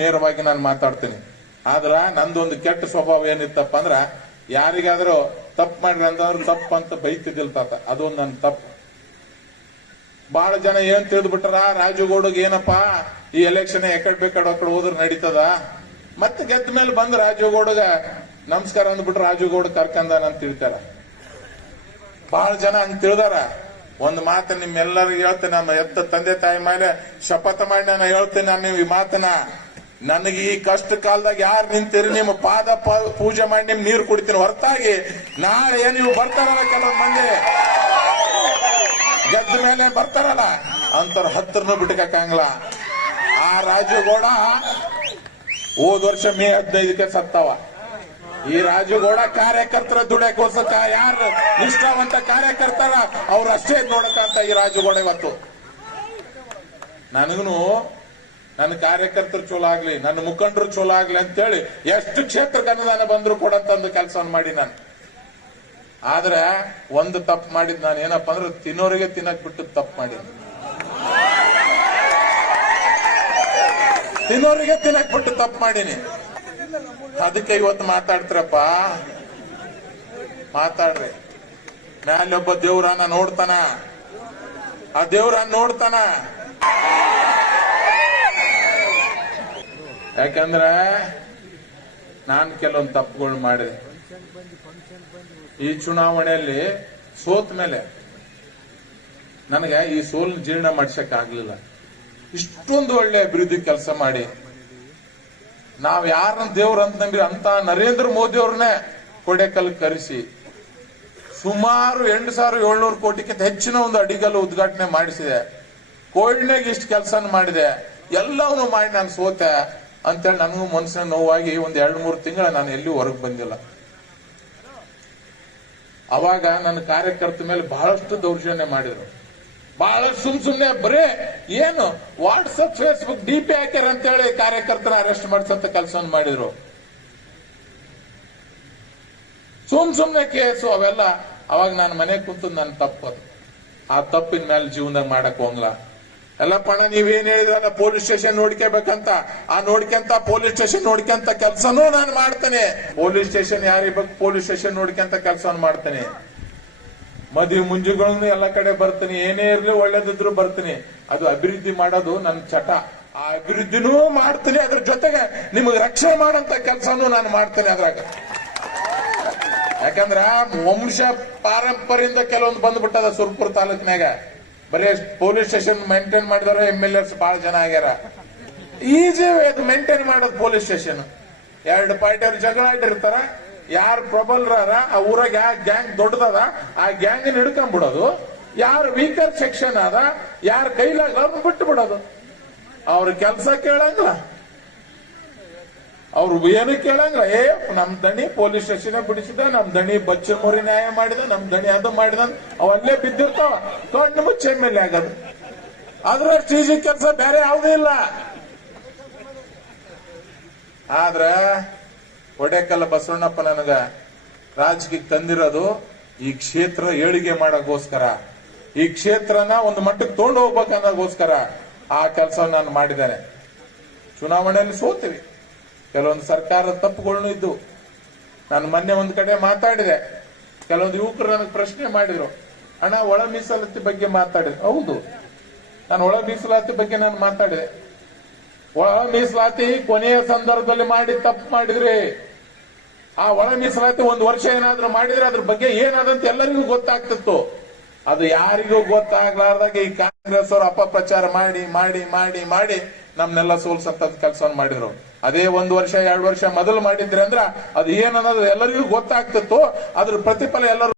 ನೇರವಾಗಿ ನಾನು ಮಾತಾಡ್ತೀನಿ. ಆದ್ರ ನಂದೊಂದು ಕೆಟ್ಟ ಸ್ವಭಾವ ಏನಿತ್ತಪ್ಪ ಅಂದ್ರ, ಯಾರಿಗಾದ್ರೂ ತಪ್ಪು ಮಾಡ್ರಿ ಅಂತಂದ್ರೆ ತಪ್ಪು ಅಂತ ಬೈತಿದ್ದಿಲ್ಲ ತಾತ. ಅದೊಂದು ನನ್ನ ತಪ್ಪು. ಬಹಳ ಜನ ಏನ್ ತಿಳಿದ್ಬಿಟ್ರ ರಾಜುಗೌಡಗ್ ಏನಪ್ಪ, ಈ ಎಲೆಕ್ಷನ್ ಎಕಡ್ ಬೇಕಾಡ್ ಅಕಡೆ ಹೋದ್ರೆ ನಡೀತದ? ಮತ್ತೆ ಗೆದ್ದ ಮೇಲೆ ಬಂದ್ ರಾಜುಗೌಡಗ ನಮಸ್ಕಾರ ಅಂದ್ಬಿಟ್ರೆ ರಾಜುಗೌಡ ಕರ್ಕಂದಾನ ಅಂತ ತಿಳ್ತಾರ. ಬಹಳ ಜನ ಹಂಗ್ ತಿಳಿದಾರ. ಒಂದು ಮಾತು ನಿಮ್ಮೆಲ್ಲರಿಗೂ ಹೇಳ್ತೇನೆ, ನಮ್ಮ ಎತ್ತ ತಂದೆ ತಾಯಿ ಮೇಲೆ ಶಪಥ ಮಾಡಿ ನಾನು ಹೇಳ್ತೇನೆ ನಾನು ಈ ಮಾತನ್ನ. ನನಗೆ ಈ ಕಷ್ಟ ಕಾಲದಾಗ ಯಾರು ನಿಂತಿರಿ, ನಿಮ್ಮ ಪಾದ ಪೂಜೆ ಮಾಡಿ ನಿಮ್ ನೀರು ಕುಡಿತೀನಿ. ಹೊರತಾಗಿ, ನಾಳೆ ನೀವು ಬರ್ತಾರಲ್ಲ ಕೆಲವ್ ಮಂದಿ. ಗೆದ್ದ ಮೇಲೆ ಬರ್ತಾರಲ್ಲ. ಅಂತರ ಹತ್ರನೂ ಬಿಟ್ಕಾಗಲ್ಲ ಆ ರಾಜಗೌಡ ಹೋದ ವರ್ಷ ಮೇ ಹದಿನೈದಕ್ಕೆ ಸತ್ತವ. ಈ ರಾಜಗೌಡ ಕಾರ್ಯಕರ್ತರ ದುಡಿಯಕ್ಕೋಸ್ಕರ ಯಾರು ನಿಷ್ಠಾವಂತ ಕಾರ್ಯಕರ್ತರ, ಅವ್ರು ಅಷ್ಟೇ ನೋಡಕಂತ ಈ ರಾಜಗೌಡ ಇವತ್ತು. ನನಗೂ ನನ್ನ ಕಾರ್ಯಕರ್ತರು ಚಲೋ ಆಗ್ಲಿ, ನನ್ನ ಮುಖಂಡರು ಚಲೋ ಆಗ್ಲಿ ಅಂತೇಳಿ ಎಷ್ಟು ಕ್ಷೇತ್ರಕ್ಕೆ ಅನುದಾನ ಬಂದ್ರು ಕೊಡಂತಂದು ಕೆಲಸ ಮಾಡಿ ನಾನು. ಆದ್ರೆ ಒಂದು ತಪ್ಪು ಮಾಡಿದ್ ನಾನು ಏನಪ್ಪ ಅಂದ್ರೆ ತಿನ್ನೋರಿಗೆ ತಿನ್ನಕ್ ಬಿಟ್ಟು ತಪ್ಪು ಮಾಡಿ ತಿನ್ನೋರಿಗೆ ತಿನ್ನಕ್ ಬಿಟ್ಟು ತಪ್ಪು ಮಾಡೀನಿ. ಅದಕ್ಕೆ ಇವತ್ತು ಮಾತಾಡ್ತಿರಪ್ಪ. ಮಾತಾಡ್ರಿ. ಮ್ಯಾಲೊಬ್ಬ ದೇವ್ರನ್ನ ನೋಡ್ತಾನ. ಆ ದೇವ್ರನ್ನ ನೋಡ್ತಾನ. ಯಾಕಂದ್ರೆ ನಾನು ಕೆಲವೊಂದು ತಪ್ಪುಗಳು ಮಾಡಿದೆ. ಈ ಚುನಾವಣೆಯಲ್ಲಿ ಸೋತ ಮೇಲೆ ನನಗೆ ಈ ಸೋಲ್ ಜೀರ್ಣ ಮಾಡ್ಸಕ್ ಆಗ್ಲಿಲ್ಲ. ಇಷ್ಟೊಂದು ಒಳ್ಳೆ ಅಭಿವೃದ್ಧಿ ಕೆಲಸ ಮಾಡಿ. ನಾವ್ ಯಾರನ್ನ ದೇವ್ರ ಅಂತ ನಂಬಿ ಅಂತ ನರೇಂದ್ರ ಮೋದಿ ಅವ್ರನ್ನೇ ಕೊಡೆಕಲ್ ಕರೆಸಿ ಸುಮಾರು ಎಂಟು ಸಾವಿರ ಏಳ್ನೂರು ಕೋಟಿಗಿಂತ ಹೆಚ್ಚಿನ ಒಂದು ಅಡಿಗಲ್ಲು ಉದ್ಘಾಟನೆ ಮಾಡಿಸಿದೆ. ಕೋವಿಡ್ನಾಗ ಇಷ್ಟು ಕೆಲಸ ಮಾಡಿದೆ. ಎಲ್ಲವನ್ನೂ ಮಾಡಿ ನಾನು ಸೋತೆ. ಅಂತೇಳಿ ನನಗೂ ಮನಸ್ಸಿನ ನೋವಾಗಿ ಒಂದ್ ಎರಡು ಮೂರು ತಿಂಗಳ ನಾನು ಎಲ್ಲಿ ಹೊರಗೆ ಬಂದಿಲ್ಲ. ಅವಾಗ ನನ್ನ ಕಾರ್ಯಕರ್ತ ಮೇಲೆ ಬಹಳಷ್ಟು ದೌರ್ಜನ್ಯ ಮಾಡಿದ್ರು. ಬಹಳ ಸುಮ್ ಸುಮ್ನೆ ಬರೇ ಏನು ವಾಟ್ಸಪ್ ಫೇಸ್ಬುಕ್ ಡಿ ಪಿ ಹಾಕ್ಯಾರ ಅಂತೇಳಿ ಕಾರ್ಯಕರ್ತರ ಅರೆಸ್ಟ್ ಮಾಡಿಸಂತ ಕೆಲಸವನ್ನು ಮಾಡಿದ್ರು. ಸುಮ್ ಸುಮ್ನೆ ಕೇಸು ಅವೆಲ್ಲ ಅವಾಗ ನಾನು ಮನೆ ಕುಂತು ನನ್ನ ತಪ್ಪು ಆ ತಪ್ಪಿನ ಮೇಲೆ ಜೀವನದಾಗ ಮಾಡಕ್ ಹೋಗಲ್ಲ ಎಲ್ಲಪ್ಪಣ ನೀವೇನ್ ಹೇಳಿದ್ರಲ್ಲ ಪೊಲೀಸ್ ಸ್ಟೇಷನ್ ನೋಡ್ಕೋಬೇಕಂತ? ಆ ನೋಡ್ಕೊಂತ ಪೊಲೀಸ್ ಸ್ಟೇಷನ್ ನೋಡ್ಕೊಂತ ಕೆಲಸನೂ ನಾನು ಮಾಡ್ತೇನೆ. ಪೊಲೀಸ್ ಸ್ಟೇಷನ್ ಯಾರಿಬೇಕು ಪೊಲೀಸ್ ಸ್ಟೇಷನ್ ನೋಡ್ಕೊಂತ ಕೆಲಸ ಮಾಡ್ತೇನೆ. ಮದುವೆ ಮುಂಜುಗಳನ್ನು ಎಲ್ಲ ಕಡೆ ಬರ್ತೀನಿ, ಏನೇ ಇರ್ಲಿ ಒಳ್ಳೇದಿದ್ರು ಬರ್ತೀನಿ. ಅದು ಅಭಿವೃದ್ಧಿ ಮಾಡೋದು ನನ್ನ ಚಟ. ಆ ಅಭಿವೃದ್ಧಿನೂ ಮಾಡ್ತೀನಿ, ಅದ್ರ ಜೊತೆಗೆ ನಿಮಗೆ ರಕ್ಷಣೆ ಮಾಡಂತ ಕೆಲಸನೂ ನಾನು ಮಾಡ್ತೇನೆ ಅದ್ರಾಗ. ಯಾಕಂದ್ರ ವಂಶ ಪಾರಂಪರ್ಯದಿಂದ ಕೆಲವೊಂದು ಬಂದ್ಬಿಟ್ಟದ ಸುರ್ಪುರ್ ತಾಲೂಕಿನಾಗ ಬರೀ ಪೊಲೀಸ್ ಸ್ಟೇಷನ್ ಮೇಂಟೈನ್ ಮಾಡಿದಾರ ಎಂ ಎಲ್ ಎಸ್ ಬಹಳ ಜನ ಆಗ್ಯಾರ. ಈಜಿ ಅದು ಮೇಂಟೈನ್ ಮಾಡೋದು ಪೊಲೀಸ್ ಸ್ಟೇಷನ್. ಎರಡು ಪಾರ್ಟಿಯವ್ರು ಜಗಳ ಇಟ್ಟಿರ್ತಾರ ಯಾರು ಪ್ರಬಲರಾರ ಆ ಊರಾಗ ಯಾವ ಗ್ಯಾಂಗ್ ದೊಡ್ಡದದ, ಆ ಗ್ಯಾಂಗ್ ಹಿಡ್ಕೊಂಡ್ಬಿಡೋದು ಯಾರು ವೀಕರ್ ಸೆಕ್ಷನ್ ಅದ, ಯಾರ ಕೈಲಾಗ ಬಿಟ್ಟು ಬಿಡೋದು ಅವ್ರ ಕೆಲಸ ಕೇಳಂಗಿಲ್ಲ. ಅವ್ರು ಏನು ಕೇಳಂಗ್ರ ಏ, ನಮ್ ದಣಿ ಪೊಲೀಸ್ ಸ್ಟೇಷನ್ ಬಿಡಿಸಿದ, ನಮ್ ದಣಿ ಬಚ್ಚ ನ್ಯಾಯ ಮಾಡಿದ, ನಮ್ ದಣಿ ಅದು ಮಾಡಿದ ಅವಲ್ಲೇ ಬಿದ್ದಿರ್ತಾವ. ಕಣ್ಣು ಮುಚ್ಚೆ ಮೇಲೆ ಆಗೋದು. ಅದ್ರಷ್ಟು ಈಜಿ ಕೆಲಸ ಬೇರೆ ಯಾವುದೂ ಇಲ್ಲ. ಆದ್ರ ಒಡೆಕಲ್ಲ ಬಸವಣ್ಣಪ್ಪ ನನಗ ರಾಜಕೀಯ ತಂದಿರೋದು ಈ ಕ್ಷೇತ್ರ ಏಳಿಗೆ ಮಾಡೋಕ್ಕೋಸ್ಕರ. ಈ ಕ್ಷೇತ್ರನ ಒಂದು ಮಟ್ಟಕ್ಕೆ ತಗೊಂಡು ಹೋಗ್ಬೇಕನ್ನೋಗೋಸ್ಕರ ಆ ಕೆಲಸ ನಾನು ಮಾಡಿದ್ದೇನೆ. ಚುನಾವಣೆಯಲ್ಲಿ ಸೋತೀವಿ. ಕೆಲವೊಂದು ಸರ್ಕಾರದ ತಪ್ಪುಗಳನ್ನು ಇದ್ದು. ನಾನು ಮೊನ್ನೆ ಒಂದು ಕಡೆ ಮಾತಾಡಿದೆ. ಕೆಲವೊಂದು ಯುವಕರು ನನಗೆ ಪ್ರಶ್ನೆ ಮಾಡಿದ್ರು. ಅಣ್ಣ, ಒಳ ಮೀಸಲಾತಿ ಬಗ್ಗೆ ಮಾತಾಡಿದ್ರು ಹೌದು. ನಾನು ಒಳ ಮೀಸಲಾತಿ ಬಗ್ಗೆ ನಾನು ಮಾತಾಡಿದೆ. ಒಳ ಮೀಸಲಾತಿ ಕೊನೆಯ ಸಂದರ್ಭದಲ್ಲಿ ಮಾಡಿ ತಪ್ಪು ಮಾಡಿದ್ರಿ, ಆ ಒಳ ಮೀಸಲಾತಿ ಒಂದು ವರ್ಷ ಏನಾದ್ರೂ ಮಾಡಿದ್ರೆ ಅದ್ರ ಬಗ್ಗೆ ಏನಾದಂತ ಎಲ್ಲರಿಗೂ ಗೊತ್ತಾಗ್ತಿತ್ತು. ಅದು ಯಾರಿಗೂ ಗೊತ್ತಾಗ್ಲಾರ್ದಾಗ ಈ ಕಾಂಗ್ರೆಸ್ ಅವರು ಅಪಪ್ರಚಾರ ಮಾಡಿ ಮಾಡಿ ಮಾಡಿ ಮಾಡಿ ನಮ್ನೆಲ್ಲ ಸೋಲ್ಸಂತ ಕೆಲಸವನ್ನು ಮಾಡಿದ್ರು. ಅದೇ ಒಂದು ವರ್ಷ, ಎರಡು ವರ್ಷ ಮೊದಲು ಮಾಡಿದ್ರೆ ಅಂದ್ರ ಅದು ಏನನ್ನೋದು ಎಲ್ಲರಿಗೂ ಗೊತ್ತಾಗ್ತಿತ್ತು. ಅದ್ರ ಪ್ರತಿಫಲ ಎಲ್ಲರೂ